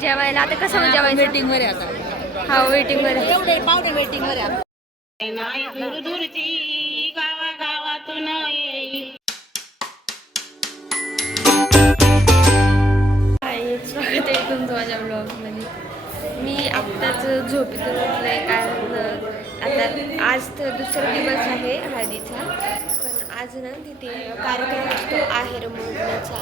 जेवायला. आता कसं जेवायचं? वेटिंग वर आहे आता. हा वेटिंग वर आहे. एवढे पाहुणे वेटिंग वर आहे. नाही दूरदूरची गावागावातून येई. स्वागत आहे तुमचं माझ्या ब्लॉगमध्ये. मी आत्ताच झोपेतून उठले कारण आता आज तर दुसरा दिवस आहे हळदीचा. पण आज ना तिथे कार्यक्रम असतो आहेर मोडण्याचा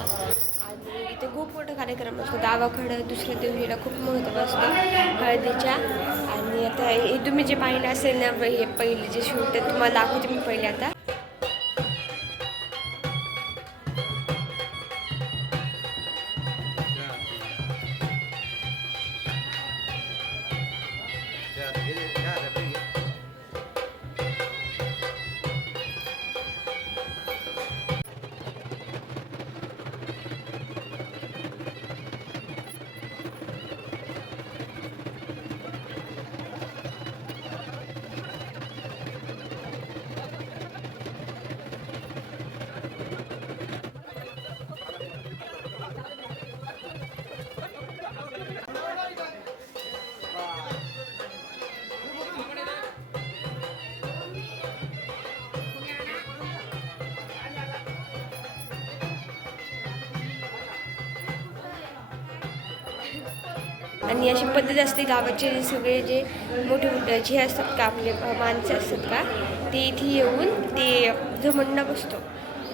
आणि इथे खूप मोठा कार्यक्रम असतो गावाकडं. दुसऱ्या दिवशीला खूप महत्त्व असतं हळदीच्या. आणि आता हे तुम्ही जे पाहिलं असेल ना, हे पहिले जे शूट आहे तुम्हाला दाखवते मी पहिले. आता आणि अशी पद्धत असते गावाचे सगळे जे मोठे मोठे जे असतात का आपले माणसं असतात का ते इथे येऊन ते जो मंडप असतो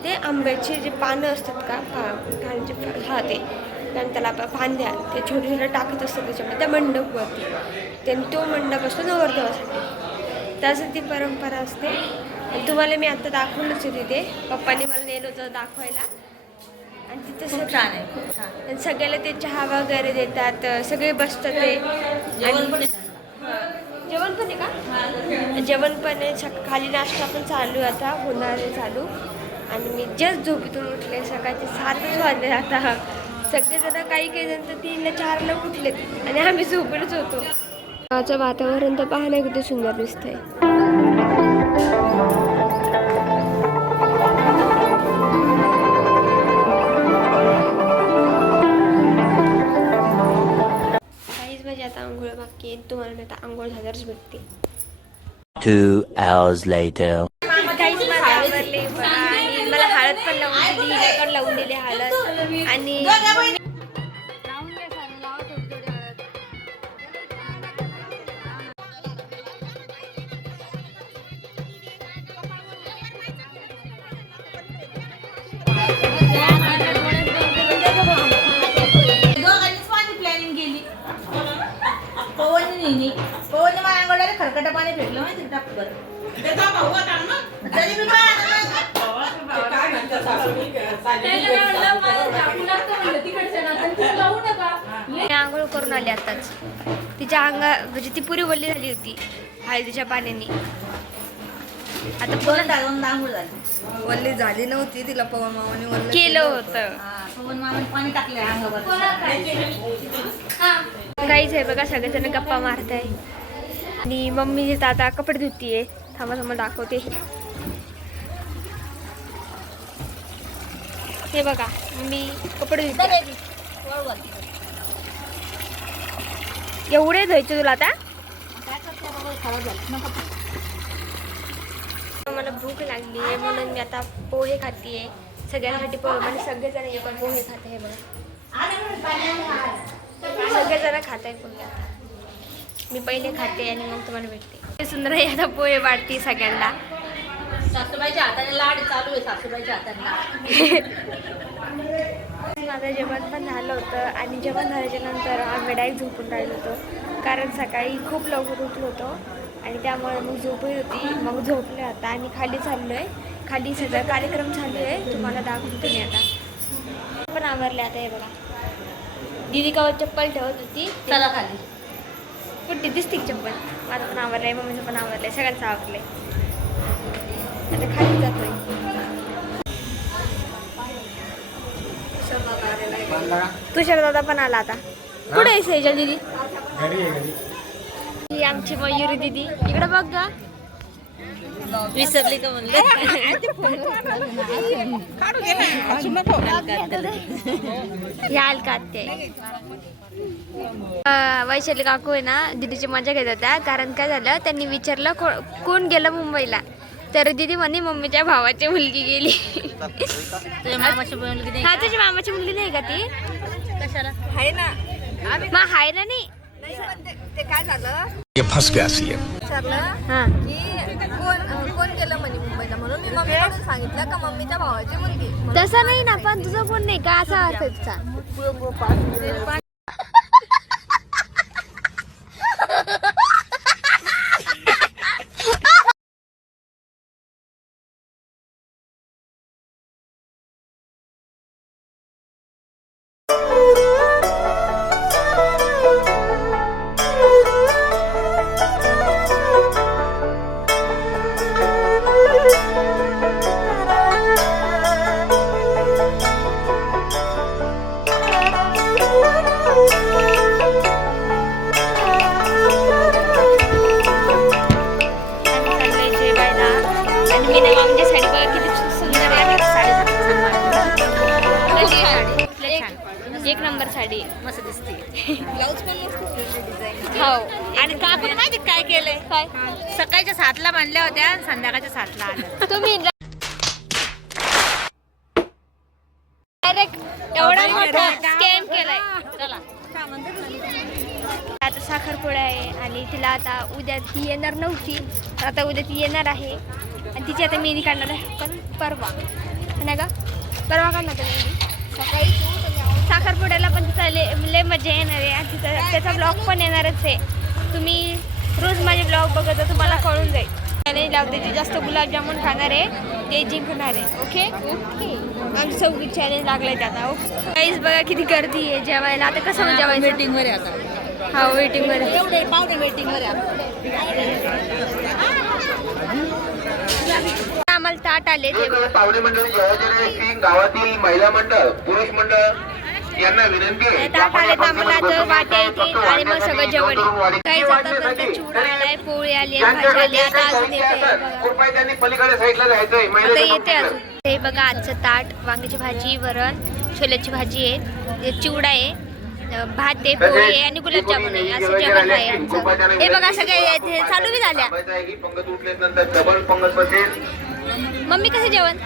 ते आंब्याचे जे पानं असतात का हा ते कारण त्याला फांद्या ते छोटे छोटे टाकत असतात त्याच्यामध्ये त्या मंडपवरती. त्यांनी तो मंडप असतो नवरदेवासाठी. त्यासाठी ती परंपरा असते. आणि तुम्हाला मी आत्ता दाखवलंच आहे तिथे. पप्पांनी मला नेलं होतं दाखवायला. आणि तिथे खूप छान आहे, खूप छान. आणि सगळ्याला ते चहा वगैरे देतात. सगळे बसतात ते. जेवण पण आहे. जेवण पण आहे का? जेवण पण आहे. खाली नाश्ता पण चालू आहे आता, होणार आहे चालू. आणि मी जस्ट झोपेतून उठले. सकाळचे 7 वाजले आता. सगळेजण काही जण तर 3ला 4ला उठलेत आणि आम्ही झोपेतच होतो. गावाचं वातावरण तर पाहणं किती सुंदर दिसतंय. काहीच माझी आता आंघोळ बाकी आहे. तुम्हाला आता आंघोळ झाल्यावरच भेटते. 2 hours later. काहीच मला आवडले आणि मला हळद पण लावून दिली. हिला पण लावून दिली हळद. आणि पवन मला अंगोड्याला खरकट पाणी फेकलं माहिती टाक बरं. आंघोळ करून आली आताच. तिच्या म्हणजे ती पुरी वल्ली झाली होती हळदीच्या पाण्याने. आता पुन्हा आंघोळ झाली. वल्ली झाली नव्हती, तिला पवन मामाने वल्ल केलं होतं. पवन मामाने पाणी टाकले अंगावर. काहीच आहे बघा, सगळेजण गप्पा मारताय. आणि मम्मी जिथं आता कपडे धुतीये. थांबा दाखवते. हे बघा मी कपडे धुते. एवढे धुवायचे तुला आता? मला भूक लागली आहे म्हणून मी आता पोहे खातीये. सगळ्यांसाठी पोहे, म्हणजे सगळेजण येतात पोहे खाते. हे बघा सगळेजण खात आहे पोहे. आता मी पहिले खाते आणि मग तुम्हाला भेटते. सुंदर आहे. आता पोहे वाटते सगळ्यांना. सासूबाईच्या हाताने लाड चालू आहे. सासूबाईच्या हाताने माझं जेवण पण झालं होतं. आणि जेवण झाल्याच्या नंतर आम्ही डायरेक्ट झोपून राहिलो होतो कारण सकाळी खूप लवकर उठलो होतो आणि त्यामुळे मग झोपही होती. मग झोपले आता आणि खाली चाललो आहे. खाली सगळं कार्यक्रम चालू आहे. तुम्हाला दाखवते मी आता. पण आवरले आता. हे बघा दीदी का चप्पल ठेवत होती चला खाली. कुठे दिसते चप्पल? माझं पण आवरलं आहे, मम्मीचं पण आवरलं आहे, सगळ्यांचं आवरलं आहे. आता खाली जातोय. तुषार दादा पण आला आता. कुठे आहे सेजल दीदी? ही आमची मयुरी दीदी. इकडे बघ गा. विसरली का म्हणलं. ह्या अलका आत्या आहे. वैशाली काकू आहे ना दीदीची मजा घेत होत्या, कारण काय झालं त्यांनी विचारलं कोण गेलं मुंबईला, तर दीदी म्हणे मम्मीच्या भावाची मुलगी गेली. तुझ्या मामाची मुलगी नाही हा तुझी मामाची मुलगी नाही का ती? कशाला आहे ना मग हाय ना नाही नाही पण ते काय झालं ये फंस गया सीएम. विचारलं हा की कोण गेलं म्हणे मुंबईला, म्हणून मी मम्मीकडून सांगितलं का मम्मीच्या भावाची मुलगी. तसं नाही ना, पण तुझं कोण नाही का असा अर्थ आहे तिचा. एक नंबर साडी मस्त दिसते. ब्लाऊज पण मस्त डिझाईन. हो. आणि काकून माहिती काय केलंय? काय सकाळच्या 7ला म्हणल्या होत्या आणि संध्याकाळच्या 7ला आल्या. तुम्ही डायरेक्ट एवढा मोठा स्कॅम केलाय. चला आता साखरपुडा आहे आणि तिला आता उद्या ती येणार नव्हती, आता उद्या ती येणार आहे आणि तिची आता मेहंदी काढणार आहे, पण परवा नाही का, परवा काढणार आहे मेहंदी सकाळी. साखरपुड्याला पण तिचा लय मजा येणार आहे आणि तिचा त्याचा ब्लॉग पण येणारच आहे. तुम्ही रोज माझे ब्लॉग बघत तर तुम्हाला कळून जाईल. चॅलेंज लावते जे जास्त गुलाबजामुन खाणार आहे ते जिंकणार आहे. ओके ओके आमचं सगळी चॅलेंज लागलंय ते आता. ओके काहीच बघा किती गर्दी आहे जेवायला. आता कसं जेवायचं? वेटिंग वर आहे आता. हा वेटिंग वर आहे. एवढे पाहुणे वेटिंग वर आहे. आम्हाला ताट आले ते बघा. पाहुणे मंडळी जयजय गावातील महिला मंडळ पुरुष मंडळ यांना विनंती आहे. ताट आले तर आम्हाला आता वाटे येते आणि मग सगळं जेवण आहे. काही जातात तर चिवडा आलाय, पोळी आली आहे, भाजी आली आहे. आता अजून येते बघा. त्यांनी पलीकडे साईडला जायचंय. आता येते अजून. हे बघा आजचं ताट, वांग्याची भाजी, वरण, छोल्याची भाजी आहे, चिवडा आहे, भात आहे, पोळी आहे आणि गुलाबजामुन आहे. असं जेवण आहे आमचं. हे बघा सगळे चालू बी झाल्या. पंगत उठल्यानंतर डबल पंगत बसेल. मम्मी कसं जेवण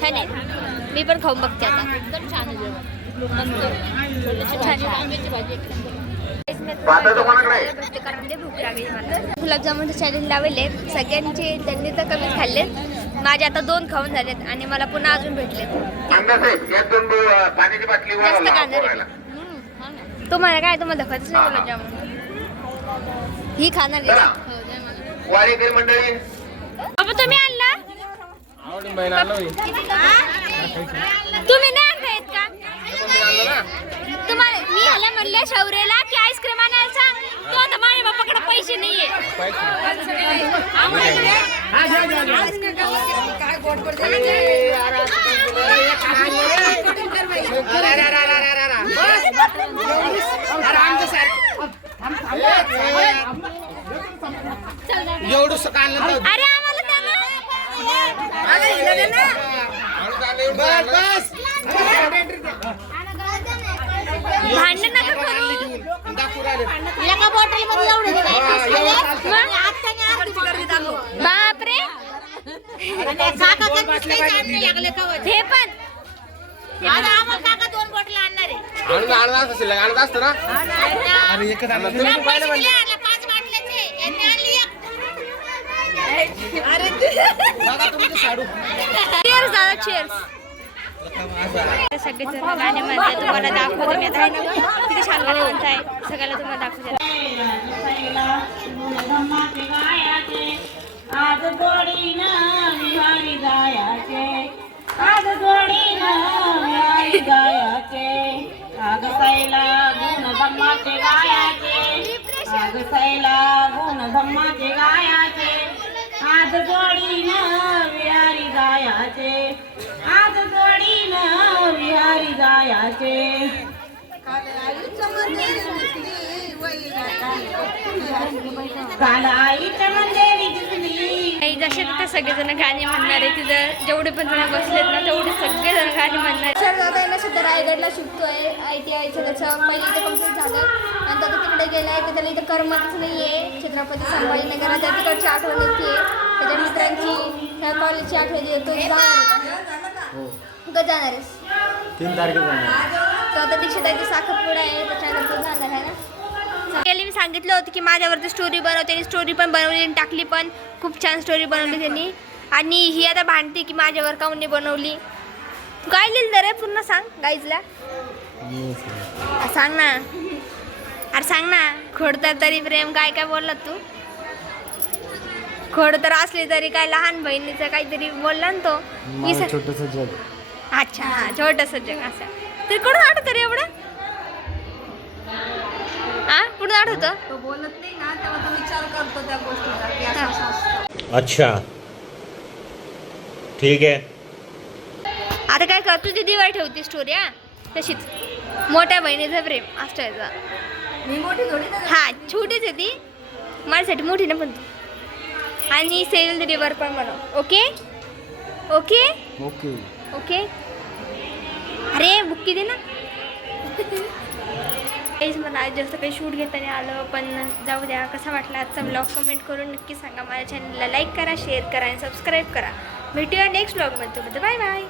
छान आहे? मी पण खाऊन बघते आता. एकदम छान आहे जेवण. छान आहे. वांग्याची भाजी एक नंबर. प्रत्येकामध्ये भूक लागली मला. गुलाबजामुनचे चॅलेंज लावले सगळ्यांचे, त्यांनी तर कमीच खाल्लेत. माझे आता 2 खाऊन झालेत आणि मला पुन्हा अजून भेटलेत. पाण्याची बाटली जास्त खाणार आहे. तुम्हाला काय, तुम्हाला दाखवायचंच नाही गुलाबजामुन. ही खाणार आहे. वाडेकरी मंडळी बाबा तुम्ही आणला? तुम्ही नाही आणतायत का? तुम्हाला मी ह्याला म्हणले शौर्यला की आईस्क्रीम आणायला सांग, तो आता माझ्या बापाकडे पैसे नाहीये. एवढं काढलं अरे आम्हाला द्या ना. भांडण नका करू. एका बॉटल मध्ये एवढे बापरे काका लागले का हे पण आता आम्हाला काका 2 बॉटल आणणार आहे. आणत असतं ना. अरे एकच आणलं. तुम्ही पण पाहिलं म्हणजे. 5 बाटल्याचे यांनी आणली एक. बघा तुमचं साडू. चीअर्स दादा चीअर्स. सगळे जण गाणे म्हणताय, तुम्हाला दाखवतो मी आता. किती छान गाणे म्हणताय, सगळ्याला तुम्हाला दाखवते. आज जोडीनं विहारी जायाचे, आज जोडीनं विहारी जायाचे, आग सैला गुण धम्माचे गायाचे, आग सैला गुण धम्माचे गायाचे, आज जोडीनं विहारी जायाचे, आज जोडीनं विहारी जायाचे. काल आईच्या मंदिरी दिसली. जसे तिथे सगळेजण गाणी म्हणणार आहे, तिथं जेवढे पण जण बसलेत ना तेवढे सगळेजण गाणी म्हणणार. सर दादा आहे ना सध्या रायगडला शिकतोय ITIचं, त्याचं पहिले इथं कम्प्लीट झालं आणि आता तिकडे गेला आहे तर त्याला इथं करमतच नाही आहे. छत्रपती संभाजीनगरात त्या तिकडची आठवण येते, त्याच्या मित्रांची त्या कॉलेजची आठवण येते. तो जाणार आहेस 3 तारखेला तो आता दीक्षिताची साखरपुडा आहे, त्याच्यानंतर तो जाणार आहे ना. गेली मी सांगितलं होतं की माझ्यावरती स्टोरी बनव, त्यांनी स्टोरी पण बनवली आणि टाकली पण. खूप छान स्टोरी बनवली त्यांनी. आणि ही आता भांडते की माझ्यावर काऊन नाही बनवली. तू काय लिहिलं रे पूर्ण सांग गाईजला. सांग ना, अरे सांग ना. खोडतर तरी प्रेम काय काय बोललात तू. खोड तर असली तरी काय लहान बहिणीचं काहीतरी बोलला ना तो. छोटंसं जग. अच्छा हा, छोटंसं जग असं. तरी कोण आठवतं रे एवढं. हा कुठं आठवतं. तो बोलत नाही ना तेव्हा तो विचार करतो त्या गोष्टीचा की असं असं असतं. अच्छा ठीक आहे. आता काय कर, तुझी दिवाळी ठेवती स्टोरी. हा तशीच मोठ्या बहिणीचं प्रेम असतं. मी मोठी थोडी ना. हा छोटीच आहे ती, माझ्यासाठी मोठी ना पण तू. आणि सेल रिवर पण बनव. Okay okay okay okay. अरे बुक्की दे ना. मला आज जास्त काही शूट घेता नाही आलं, पण जाऊ द्या. कसा वाटला आजचा ब्लॉग कमेंट करून नक्की सांगा. माझ्या चॅनलला लाईक करा, शेअर करा आणि सबस्क्राईब करा. भेटूया नेक्स्ट ब्लॉगमध्ये. Bye bye.